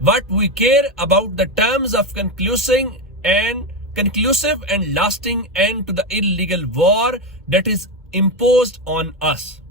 What we care about the terms of conclusive and lasting end to the illegal war that is imposed on us।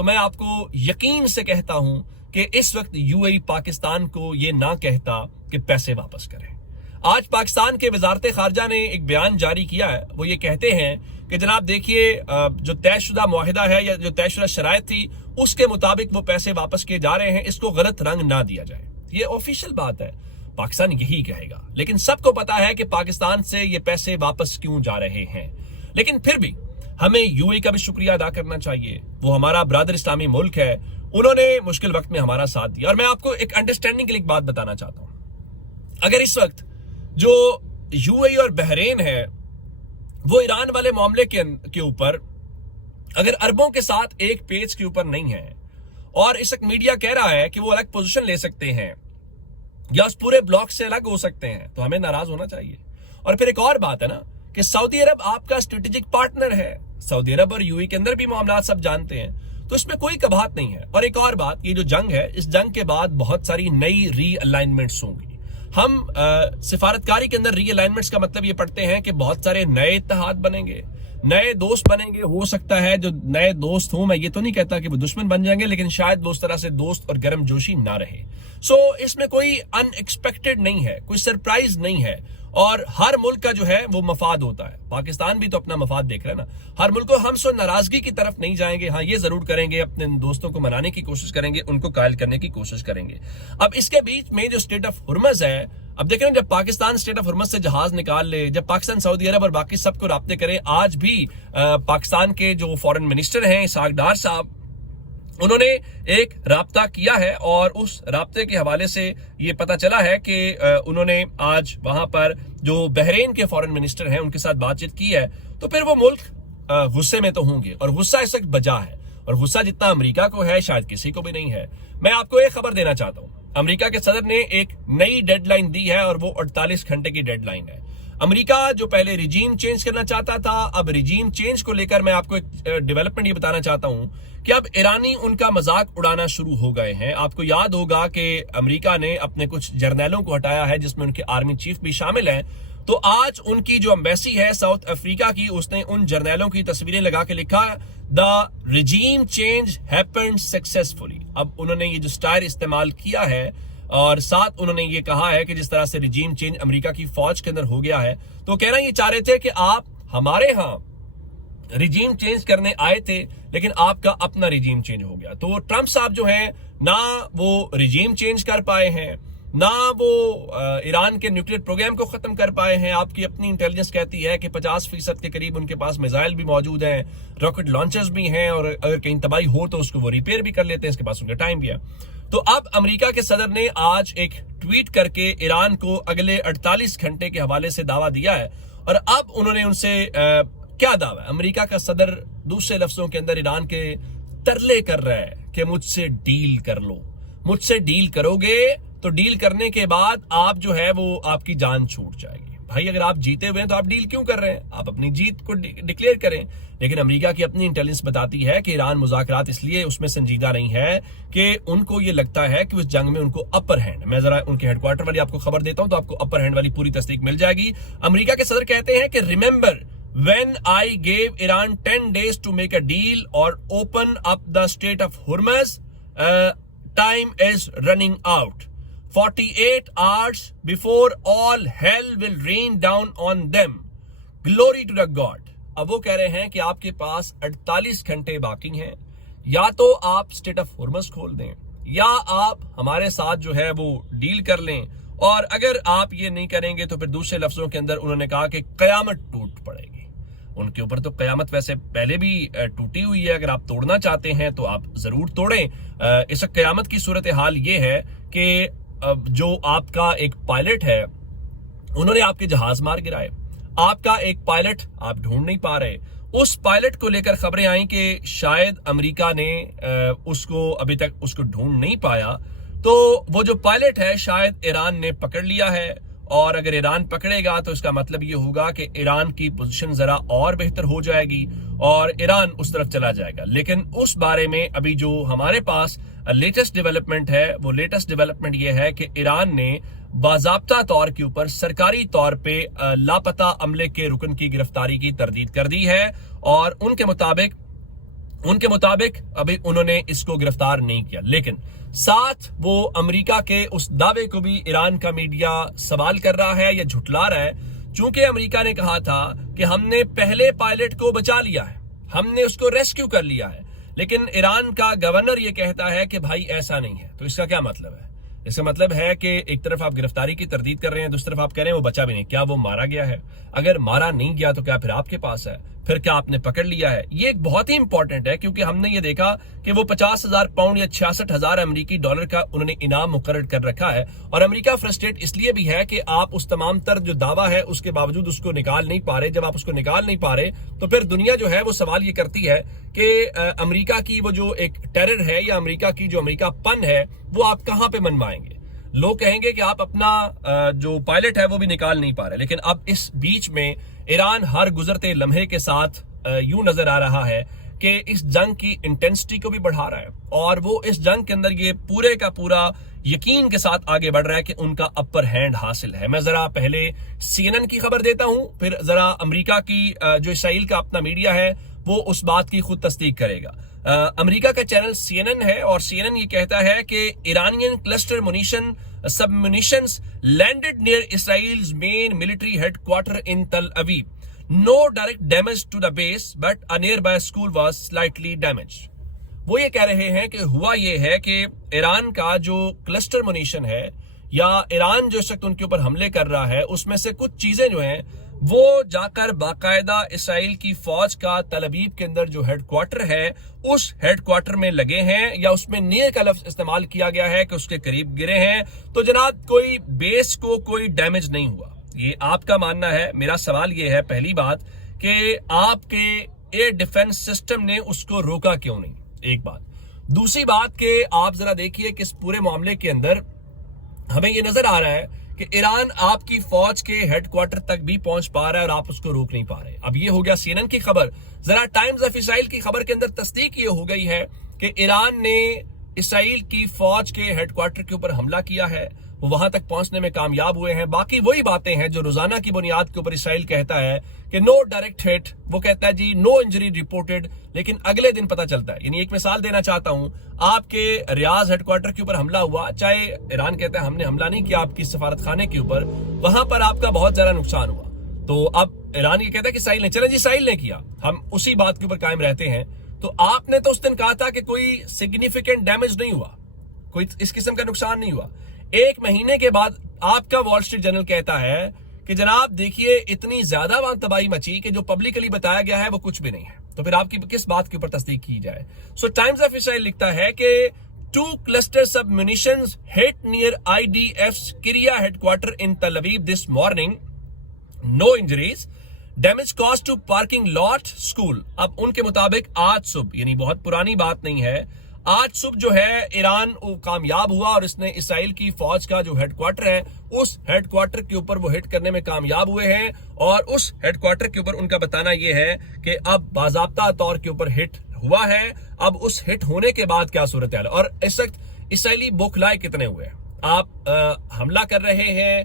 تو میں آپ کو یقین سے کہتا ہوں کہ اس وقت UAE پاکستان کو یہ نہ کہتا کہ پیسے واپس کریں۔ آج پاکستان کے وزارت خارجہ نے ایک بیان جاری کیا ہے، وہ یہ کہتے ہیں کہ جناب دیکھیے جو طے شدہ معاہدہ ہے یا جو طے شدہ شرائط تھی اس کے مطابق وہ پیسے واپس کیے جا رہے ہیں، اس کو غلط رنگ نہ دیا جائے۔ یہ آفیشیل بات ہے، پاکستان یہی کہے گا، لیکن سب کو پتا ہے کہ پاکستان سے یہ پیسے واپس کیوں جا رہے ہیں۔ لیکن پھر بھی ہمیں UAE کا بھی شکریہ ادا کرنا چاہیے، وہ ہمارا برادر اسلامی ملک ہے، انہوں نے مشکل وقت میں ہمارا ساتھ دیا۔ اور میں آپ کو ایک انڈرسٹینڈنگ کے لیے ایک بات بتانا چاہتا ہوں، اگر اس وقت جو UAE اور بحرین ہے وہ ایران والے معاملے کے اوپر اگر عربوں کے ساتھ ایک پیج کے اوپر نہیں ہے اور اس وقت میڈیا کہہ رہا ہے کہ وہ الگ پوزیشن لے سکتے ہیں یا اس پورے بلاک سے الگ ہو سکتے ہیں، تو ہمیں ناراض ہونا چاہیے۔ اور پھر ایک اور بات ہے نا کہ سعودی عرب آپ کا اسٹریٹجک پارٹنر ہے، سعودی عرب اور UAE کے اندر بھی معاملات سب جانتے ہیں، تو اس میں کوئی کباہت نہیں ہے۔ اور ایک اور بات، یہ جو جنگ ہے، اس جنگ کے بعد بہت ساری نئی ری الائنمنٹس ہوں گی۔ ہم سفارتکاری کے اندر ری الائنمنٹس کا مطلب یہ پڑھتے ہیں کہ بہت سارے نئے اتحاد بنیں گے، نئے دوست بنیں گے۔ ہو سکتا ہے جو نئے دوست ہوں، میں یہ تو نہیں کہتا کہ وہ دشمن بن جائیں گے، لیکن شاید وہ اس طرح سے دوست اور گرم جوشی نہ رہے۔ سو اس میں کوئی ان ایکسپیکٹڈ نہیں ہے، کوئی سرپرائز نہیں ہے، اور ہر ملک کا جو ہے وہ مفاد ہوتا ہے۔ پاکستان بھی تو اپنا مفاد دیکھ رہا ہے نا، ہر ملک کو ہم سو ناراضگی کی طرف نہیں جائیں گے، ہاں یہ ضرور کریں گے، اپنے دوستوں کو منانے کی کوشش کریں گے، ان کو قائل کرنے کی کوشش کریں گے۔ اب اس کے بیچ میں جو اسٹریٹ آف ہرمز ہے، اب دیکھ رہے ہیں جب پاکستان اسٹریٹ آف ہرمز سے جہاز نکال لے، جب پاکستان سعودی عرب اور باقی سب کو رابطے کرے، آج بھی پاکستان کے جو فورن منسٹر ہیں اسحاق ڈار صاحب، انہوں نے ایک رابطہ کیا ہے، اور اس رابطے کے حوالے سے یہ پتا چلا ہے کہ انہوں نے آج وہاں پر جو بحرین کے فورن منسٹر ہیں ان کے ساتھ بات چیت کی ہے، تو پھر وہ ملک غصے میں تو ہوں گے، اور غصہ اس وقت بجا ہے، اور غصہ جتنا امریکہ کو ہے شاید کسی کو بھی نہیں ہے۔ میں آپ کو ایک خبر دینا چاہتا ہوں، امریکہ کے صدر نے ایک نئی ڈیڈ لائن دی ہے، اور وہ 48 گھنٹے کی ڈیڈ لائن ہے۔ امریکہ جو پہلے ریجیم چینج کرنا چاہتا تھا، اب ریجیم چینج کو لے کر میں آپ کو ایک ڈیولپمنٹ یہ بتانا چاہتا ہوں کہ اب ایرانی ان کا مذاق اڑانا شروع ہو گئے ہیں۔ آپ کو یاد ہوگا کہ امریکہ نے اپنے کچھ جرنیلوں کو ہٹایا ہے، جس میں ان کے آرمی چیف بھی شامل ہیں، تو آج ان کی جو ایمبیسی ہے ساؤتھ افریقہ کی، اس نے ان جرنیلوں کی تصویریں لگا کے لکھا "the regime change happened successfully". اب انہوں نے یہ جو سٹائل استعمال کیا ہے، اور ساتھ انہوں نے یہ کہا ہے کہ جس طرح سے ریجیم چینج امریکہ کی فوج کے اندر ہو گیا ہے، تو کہنا یہ چاہ رہے تھے کہ آپ ہمارے ہاں ریجیم چینج کرنے آئے تھے، لیکن آپ کا اپنا ریجیم چینج ہو گیا۔ تو ٹرمپ صاحب جو ہیں، نہ وہ ریجیم چینج کر پائے ہیں، نہ وہ ایران کے نیوکلیئر پروگرام کو ختم کر پائے ہیں۔ آپ کی اپنی انٹیلیجنس کہتی ہے کہ 50% کے قریب ان کے پاس میزائل بھی موجود ہیں، راکٹ لانچرز بھی ہیں، اور اگر کہیں تباہی ہو تو اس کو وہ ریپیئر بھی کر لیتے ہیں، اس کے پاس ان کا ٹائم بھی ہے۔ تو اب امریکہ کے صدر نے آج ایک ٹویٹ کر کے ایران کو اگلے 48 گھنٹے کے حوالے سے دعویٰ دیا ہے، اور اب انہوں نے ان سے کیا دعویٰ ہے؟ امریکہ کا صدر دوسرے لفظوں کے اندر ایران کے ترلے کر رہا ہے کہ مجھ سے ڈیل کر لو، مجھ سے ڈیل کرو گے تو ڈیل کرنے کے بعد آپ جو ہے وہ آپ کی جان چھوٹ جائے گی۔ بھائی اگر آپ جیتے ہوئے ہیں تو آپ ڈیل کیوں کر رہے ہیں؟ آپ اپنی جیت کو ڈکلیئر کریں۔ لیکن امریکہ کی اپنی انٹیلیجنس بتاتی ہے کہ ایران مذاکرات اس لیے اس میں سنجیدہ نہیں ہے کہ ان کو یہ لگتا ہے کہ اس جنگ میں ان کو اپر ہینڈ، میں ذرا ان کے ہیڈ کوارٹر والی آپ کو خبر دیتا ہوں تو آپ کو اپر ہینڈ والی پوری تصدیق مل جائے گی۔ امریکہ کے صدر کہتے ہیں کہ remember when I gave Iran 10 days to make a deal or open up the Strait of Hormuz, time is running out. 48 hours before all hell will rain down on them. Glory to the God. اب وہ کہہ رہے ہیں کہ آپ کے پاس 48 گھنٹے باقی ہیں، یا تو آپ اسٹریٹ آف ہرمز کھول دیں، یا آپ ہمارے ساتھ جو ہے وہ ڈیل کر لیں، اور اگر آپ یہ نہیں کریں گے تو پھر دوسرے لفظوں کے اندر انہوں نے کہا کہ قیامت ٹوٹ پڑے گی۔ ان کے اوپر تو قیامت ویسے پہلے بھی ٹوٹی ہوئی ہے، اگر آپ توڑنا چاہتے ہیں تو آپ ضرور توڑیں۔ اس قیامت کی صورتحال یہ ہے کہ جو آپ کا ایک پائلٹ ہے، انہوں نے آپ کے جہاز مار گرائے، آپ کا ایک پائلٹ آپ ڈھونڈ نہیں پا رہے، اس پائلٹ کو لے کر خبریں آئیں کہ شاید امریکہ نے اس کو ابھی تک اس کو ڈھونڈ نہیں پایا، تو وہ جو پائلٹ ہے شاید ایران نے پکڑ لیا ہے، اور اگر ایران پکڑے گا تو اس کا مطلب یہ ہوگا کہ ایران کی پوزیشن ذرا اور بہتر ہو جائے گی اور ایران اس طرف چلا جائے گا۔ لیکن اس بارے میں ابھی جو ہمارے پاس لیٹسٹ ڈیولپمنٹ ہے، وہ لیٹسٹ ڈیولپمنٹ یہ ہے کہ ایران نے باضابطہ طور کے اوپر سرکاری طور پہ لاپتہ عملے کے رکن کی گرفتاری کی تردید کر دی ہے، اور ان کے مطابق ان کے مطابق ابھی انہوں نے اس کو گرفتار نہیں کیا، لیکن ساتھ وہ امریکہ کے اس دعوے کو بھی ایران کا میڈیا سوال کر رہا ہے یا جھٹلا رہا ہے، چونکہ امریکہ نے کہا تھا کہ ہم نے پہلے پائلٹ کو بچا لیا ہے، ہم نے اس کو ریسکیو کر لیا ہے، لیکن ایران کا گورنر یہ کہتا ہے کہ بھائی ایسا نہیں ہے۔ تو اس کا کیا مطلب ہے؟ اس کا مطلب ہے کہ ایک طرف آپ گرفتاری کی تردید کر رہے ہیں، دوسری طرف آپ کہہ رہے ہیں وہ بچا بھی نہیں۔ کیا وہ مارا گیا ہے؟ اگر مارا نہیں گیا تو کیا پھر آپ کے پاس ہے؟ پھر کیا آپ نے پکڑ لیا ہے؟ یہ ایک بہت ہی امپورٹنٹ ہے، کیونکہ ہم نے یہ دیکھا کہ وہ 50,000 پاؤنڈ یا 66,000 امریکی ڈالر کا انہوں نے انعام مقرر کر رکھا ہے، اور امریکہ فرسٹریٹ اس لیے بھی ہے کہ آپ اس تمام تر جو دعویٰ ہے اس کے باوجود اس کو نکال نہیں پا رہے۔ جب آپ اس کو نکال نہیں پا رہے تو پھر دنیا جو ہے وہ سوال یہ کرتی ہے کہ امریکہ کی وہ جو ایک ٹیرر ہے یا امریکہ کی جو امریکہ پن ہے وہ آپ کہاں پہ منوائیں گے؟ لوگ کہیں گے کہ آپ اپنا جو پائلٹ ہے وہ بھی نکال نہیں پا رہے، لیکن اب اس بیچ میں ایران ہر گزرتے لمحے کے ساتھ یوں نظر آ رہا ہے کہ اس جنگ کی انٹینسٹی کو بھی بڑھا رہا ہے، اور وہ اس جنگ کے اندر یہ پورے کا پورا یقین کے ساتھ آگے بڑھ رہا ہے کہ ان کا اپر ہینڈ حاصل ہے۔ میں ذرا پہلے CNN کی خبر دیتا ہوں، پھر ذرا امریکہ کی جو اسرائیل کا اپنا میڈیا ہے وہ اس بات کی خود تصدیق کرے گا۔ امریکہ کا چینل CNN ہے، اور CNN یہ کہتا ہے کہ ایرانین کلسٹر منیشن سب منیشنز لینڈڈ نیئر اسرائیلز مین ملٹری ہیڈ کوارٹر ان تل اویو. No direct damage to the base, but a nearby school was slightly damaged. وہ یہ کہہ رہے ہیں کہ ہوا یہ ہے کہ ایران کا جو کلسٹر منیشن ہے یا ایران جو اس وقت ان کے اوپر حملے کر رہا ہے اس میں سے کچھ چیزیں جو ہیں وہ جا کر باقاعدہ اسرائیل کی فوج کا تل ابیب کے اندر جو ہیڈ کوارٹر ہے اس ہیڈ کوارٹر میں لگے ہیں، یا اس میں نیئر کا لفظ استعمال کیا گیا ہے کہ اس کے قریب گرے ہیں۔ تو جناب کوئی بیس کو کوئی ڈیمیج نہیں ہوا، یہ آپ کا ماننا ہے۔ میرا سوال یہ ہے پہلی بات کہ آپ کے ایئر ڈیفنس سسٹم نے اس کو روکا کیوں نہیں، ایک بات۔ دوسری بات کہ آپ ذرا دیکھیے کہ اس پورے معاملے کے اندر ہمیں یہ نظر آ رہا ہے کہ ایران آپ کی فوج کے ہیڈ کوارٹر تک بھی پہنچ پا رہا ہے اور آپ اس کو روک نہیں پا رہے۔ اب یہ ہو گیا CNN کی خبر۔ ذرا ٹائمز آف اسرائیل کی خبر کے اندر تصدیق یہ ہو گئی ہے کہ ایران نے اسرائیل کی فوج کے ہیڈ کوارٹر کے اوپر حملہ کیا ہے، وہ وہاں تک پہنچنے میں کامیاب ہوئے ہیں۔ باقی وہی باتیں ہیں جو روزانہ کی بنیاد کے اوپر اسرائیل کہتا ہے کہ نو ڈائریکٹ ہٹ، وہ کہتا ہے جی نو انجری رپورٹڈ، لیکن اگلے دن پتہ چلتا ہے۔ یعنی ایک مثال دینا چاہتا ہوں، آپ کے ریاض ہیڈ کوارٹر کے اوپر حملہ ہوا، چاہے ایران کہتا ہے ہم نے حملہ نہیں کیا آپ کی سفارت خانے کے اوپر، وہاں پر آپ کا بہت زیادہ نقصان ہوا، تو اب ایران یہ کہتا ہے کہ اسرائیل نے، چلے جی اسرائیل نے کیا، ہم اسی بات کے اوپر قائم رہتے ہیں۔ تو آپ نے تو اس دن کہا تھا کہ کوئی سگنیفیکنٹ ڈیمیج نہیں ہوا، کوئی اس قسم کا نقصان نہیں ہوا۔ ایک مہینے کے بعد آپ کا وال اسٹریٹ جرنل کہتا ہے کہ جناب دیکھیے اتنی زیادہ وہاں تباہی مچی کہ جو پبلکلی بتایا گیا ہے وہ کچھ بھی نہیں ہے، تو پھر آپ کی کس بات کے اوپر تصدیق کی جائے؟ سو ٹائمز آف اسرائیل لکھتا ہے کہ 2 cluster submunitions hit near IDF's Kiryat headquarter in Tel Aviv this morning. No injuries. Damage caused to parking lot school. اب ان کے مطابق آج صبح، یعنی بہت پرانی بات نہیں ہے، آج صبح جو ہے ایران کامیاب ہوا اور اس نے اسرائیل کی فوج کا جو ہیڈ کوارٹر ہے اس ہیڈ کوارٹر کے اوپر وہ ہٹ کرنے میں کامیاب ہوئے ہیں، اور اس ہیڈ کوارٹر کے اوپر ان کا بتانا یہ ہے کہ اب باضابطہ طور کے اوپر ہٹ ہوا ہے۔ اب اس ہٹ ہونے کے بعد کیا صورتحال ہے، اور اس وقت اسرائیلی بوکھلائے کتنے ہوئے ہیں۔ آپ حملہ کر رہے ہیں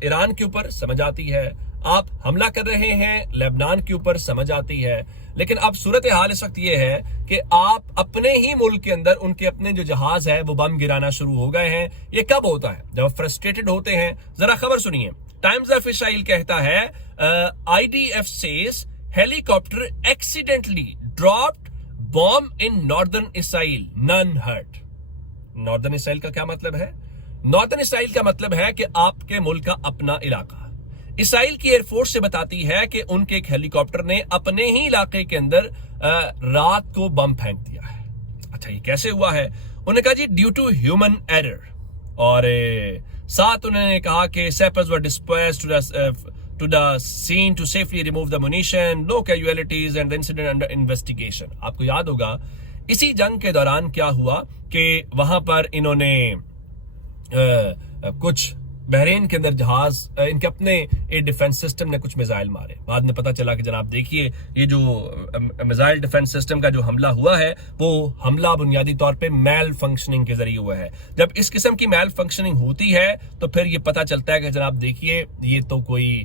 ایران کے اوپر، سمجھ آتی ہے، آپ حملہ کر رہے ہیں لبنان کے اوپر، سمجھ آتی ہے، لیکن اب صورتحال اس وقت یہ ہے کہ آپ اپنے ہی ملک کے اندر ان کے اپنے جو جہاز ہے وہ بم گرانا شروع ہو گئے ہیں۔ یہ کب ہوتا ہے؟ جب فرسٹریٹڈ ہوتے ہیں۔ ذرا خبر سنیے، ٹائمز آف اسرائیل کہتا ہے IDF says helicopter accidentally dropped bomb in northern Israel, none hurt. Northern Israel کا کیا مطلب ہے؟ ناردرن اسرائیل کا مطلب ہے کہ آپ کے ملک کا اپنا علاقہ۔ اسرائیل کی ایئر فورس سے بتاتی ہے کہ ان کے ایک ہیلی کاپٹر نے اپنے ہی علاقے کے اندر رات کو بم پھینک دیا ہے۔ اچھا یہ کیسے ہوا ہے؟ انہوں نے کہا جی ڈیو ٹو ہیومن ایرر، اور ساتھ انہوں نے کہا کہ sappers were dispersed to the scene to safely remove the munition, no casualties and incident under investigation. آپ کو یاد ہوگا اسی جنگ کے دوران کیا ہوا کہ وہاں پر انہوں نے کچھ بحرین کے اندر جہاز، ان کے اپنے ایئر ڈیفنس سسٹم نے کچھ میزائل مارے۔ بعد میں پتا چلا کہ جناب دیکھیے یہ جو میزائل ڈیفنس سسٹم کا جو حملہ ہوا ہے وہ حملہ بنیادی طور پہ میل فنکشننگ کے ذریعے ہوا ہے۔ جب اس قسم کی میل فنکشننگ ہوتی ہے تو پھر یہ پتا چلتا ہے کہ جناب دیکھیے یہ تو کوئی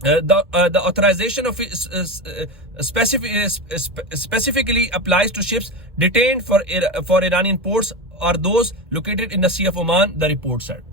the authorization of specifically applies to ships detained for Iranian ports or those located in the Sea of Oman, the report said।